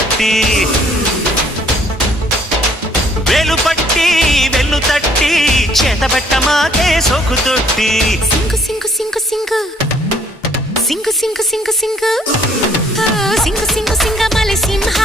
తొట్టి వేలు పట్టి వెన్ను తట్టి చేతబెట్ట మాకే సోకు తొట్టి సింగు సింగు సింగు సింగు సింగు సింగు సింగు సింగు సింగు సింగ మల సింహ